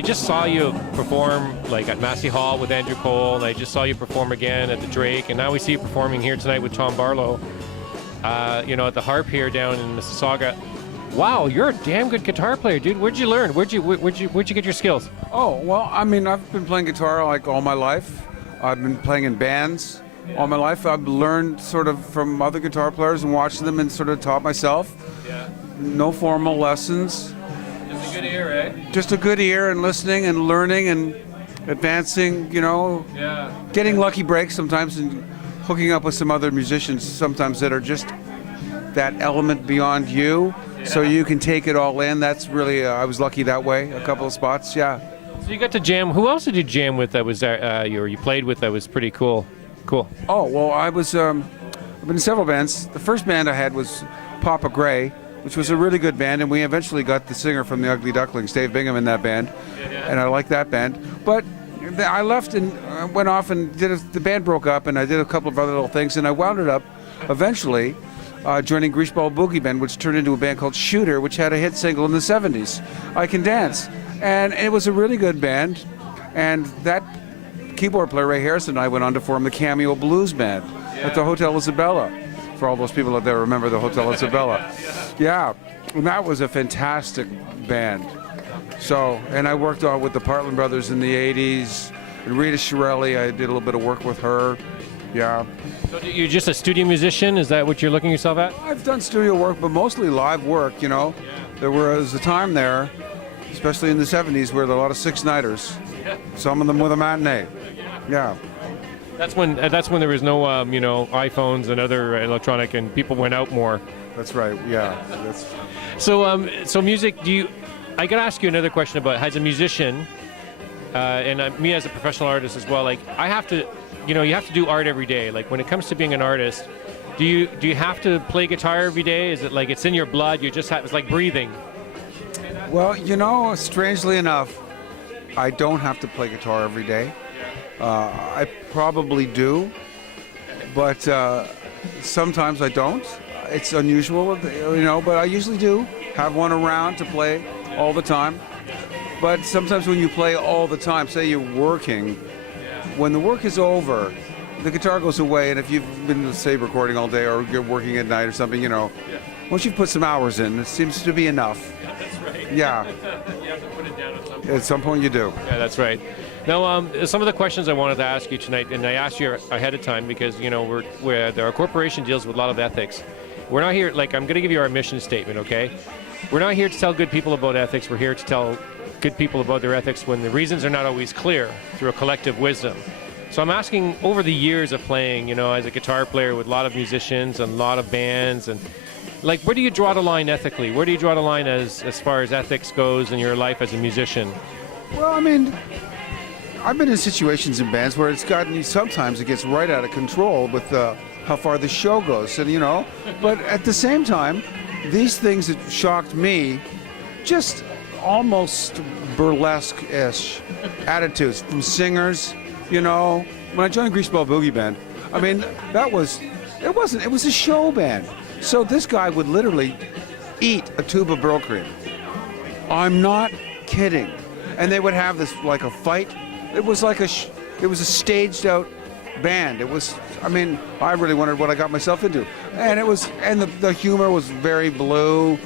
I just saw you perform like at Massey Hall with Andrew Cole, and I just saw you perform again at the Drake, and now we see you performing here tonight with Tom Barlow. You know, at the Harp here down in Mississauga. Wow, you're a damn good guitar player, dude. Where'd you learn? Where'd you get your skills? Oh, well, I mean, I've been playing guitar like all my life. I've been playing in bands all my life. I've learned sort of from other guitar players and watched them and sort of taught myself. Yeah. No formal lessons. Just a good ear, eh? Just a good ear and listening and learning and advancing, you know. Yeah. Getting lucky breaks sometimes and hooking up with some other musicians sometimes that are just that element beyond you. Yeah. So you can take it all in. That's really, I was lucky that way, a couple of spots, yeah. So you got to jam. Who else did you jam with that was you played with that was pretty cool? Cool. Oh, well, I've been in several bands. The first band I had was Papa Gray, which was a really good band, and we eventually got the singer from the Ugly Ducklings, Dave Bingham, in that band, and I liked that band. But I left and went off and the band broke up, and I did a couple of other little things, and I wound it up eventually joining Greaseball Boogie Band, which turned into a band called Shooter, which had a hit single in the 70s, I Can Dance. And it was a really good band, and that keyboard player, Ray Harrison, and I went on to form the Cameo Blues Band at the Hotel Isabella, for all those people out there who remember the Hotel Isabella. Yeah, and that was a fantastic band. So, and I worked on with the Partland Brothers in the 80s, and Rita Shirelli, I did a little bit of work with her. Yeah. So you're just a studio musician? Is that what you're looking yourself at? I've done studio work, but mostly live work, you know. There was a time there, especially in the 70s, where there were a lot of six-nighters. Some of them with a matinee. Yeah. That's when there was no you know, iPhones and other electronic, and people went out more. That's right. Yeah. So music. I got to ask you another question about as a musician, and me as a professional artist as well. Like I have to, you know, you have to do art every day. Like when it comes to being an artist, do you have to play guitar every day? Is it like it's in your blood? You just have, it's like breathing. Well, you know, strangely enough, I don't have to play guitar every day. I probably do, but sometimes I don't. It's unusual, you know, but I usually do have one around to play all the time. But sometimes when you play all the time, say you're working, when the work is over, the guitar goes away, and if you've been, say, recording all day or you're working at night or something, you know, once you've put some hours in, it seems to be enough. Yeah, that's right. Yeah. You have to put it down at some point. At some point you do. Yeah, that's right. Now, some of the questions I wanted to ask you tonight, and I asked you ahead of time because, you know, our corporation deals with a lot of ethics. We're not here, like, I'm going to give you our mission statement, okay? We're not here to tell good people about ethics. We're here to tell good people about their ethics when the reasons are not always clear through a collective wisdom. So I'm asking, over the years of playing, you know, as a guitar player with a lot of musicians and a lot of bands, and like, where do you draw the line ethically? Where do you draw the line as far as ethics goes in your life as a musician? Well, I mean, I've been in situations in bands where sometimes it gets right out of control with how far the show goes, and you know, but at the same time, these things that shocked me, just almost burlesque-ish attitudes from singers, you know. When I joined Greaseball Boogie Band, I mean, it was a show band. So this guy would literally eat a tube of Burl Cream. I'm not kidding. And they would have this, like a fight. It was like it was a staged out band. It was, I mean, I really wondered what I got myself into. And the humor was very blue,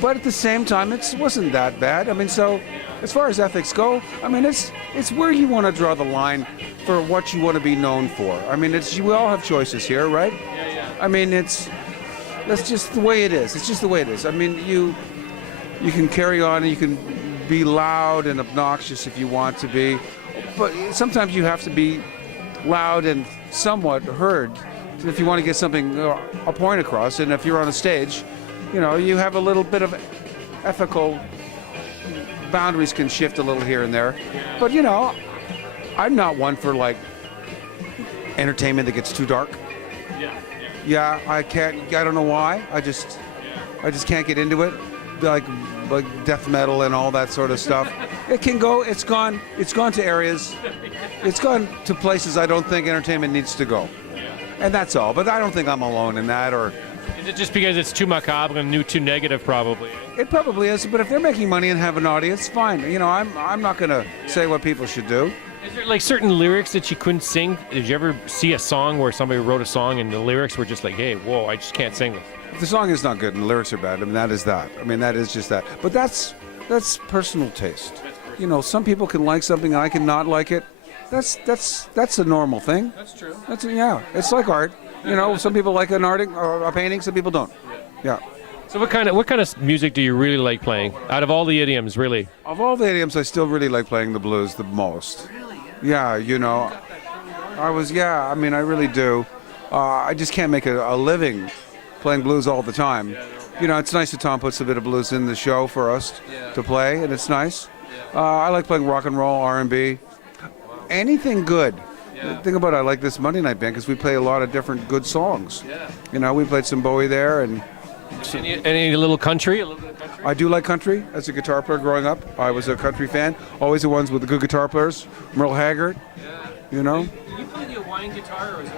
but at the same time, it wasn't that bad. I mean, so as far as ethics go, I mean, it's where you want to draw the line for what you want to be known for. I mean, we all have choices here, right? Yeah. I mean, that's just the way it is. It's just the way it is. I mean, you can carry on and you can be loud and obnoxious if you want to be, but sometimes you have to be loud and somewhat heard if you want to get something, a point across. And if you're on a stage, you know, you have a little bit of ethical boundaries can shift a little here and there. But you know, I'm not one for like entertainment that gets too dark. Yeah, I don't know why. I just can't get into it. Like death metal and all that sort of stuff. It's gone to areas, it's gone to places I don't think entertainment needs to go. And that's all. But I don't think I'm alone in that, or Is it just because it's too macabre and too negative, probably? It probably is, but if they're making money and have an audience, fine. You know, I'm not going to say what people should do. Is there like certain lyrics that you couldn't sing? Did you ever see a song where somebody wrote a song and the lyrics were just like, hey, whoa, I just can't sing this? If the song is not good and the lyrics are bad, I mean, that is that. I mean, that is just that. But that's personal taste. You know, some people can like something and I can not like it. That's a normal thing. That's true. Yeah. It's like art. You know, some people like an art or a painting, some people don't. Yeah. So what kind of music do you really like playing? Out of all the idioms, really? Of all the idioms, I still really like playing the blues the most. Yeah, you know, I mean, I really do. I just can't make a living playing blues all the time. You know, it's nice that Tom puts a bit of blues in the show for us to play, and it's nice. I like playing rock and roll, R&B, anything good. The thing about it, I like this Monday Night Band because we play a lot of different good songs. You know, we played some Bowie there, and any little country? A little bit of country? I do like country. As a guitar player growing up, I was a country fan. Always the ones with the good guitar players. Merle Haggard. You know. Do you play the Hawaiian guitar, or is it?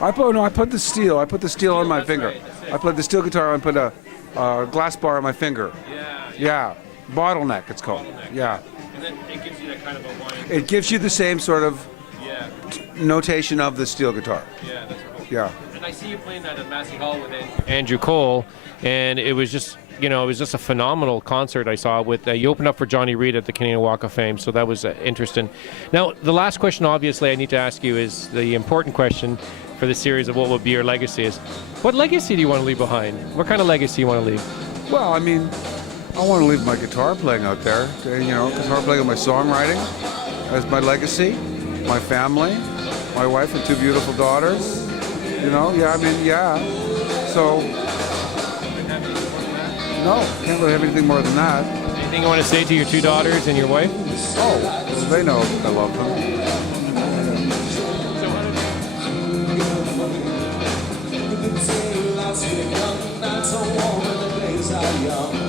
I put the steel. I put the steel on my finger. Right, I played the steel guitar and put a glass bar on my finger. Yeah. Bottleneck, it's called. Yeah. And then it gives you that kind of a Hawaiian. It gives you the same sort of notation of the steel guitar. Yeah, that's cool. Yeah. And I see you playing that at Massey Hall with Andrew Cole, and it was just, you know, it was just a phenomenal concert I saw with, you opened up for Johnny Reed at the Canadian Walk of Fame, so that was interesting. Now, the last question, obviously, I need to ask you is the important question for the series of what will be your legacy is, what legacy do you want to leave behind? What kind of legacy do you want to leave? Well, I mean, I want to leave my guitar playing out there. You know, guitar playing and my songwriting as my legacy, my family, my wife and 2 beautiful daughters. You know, So, no, can't really have anything more than that. Anything you want to say to your 2 daughters and your wife? Oh, they know I love them. Young, not so warm, and the days are young.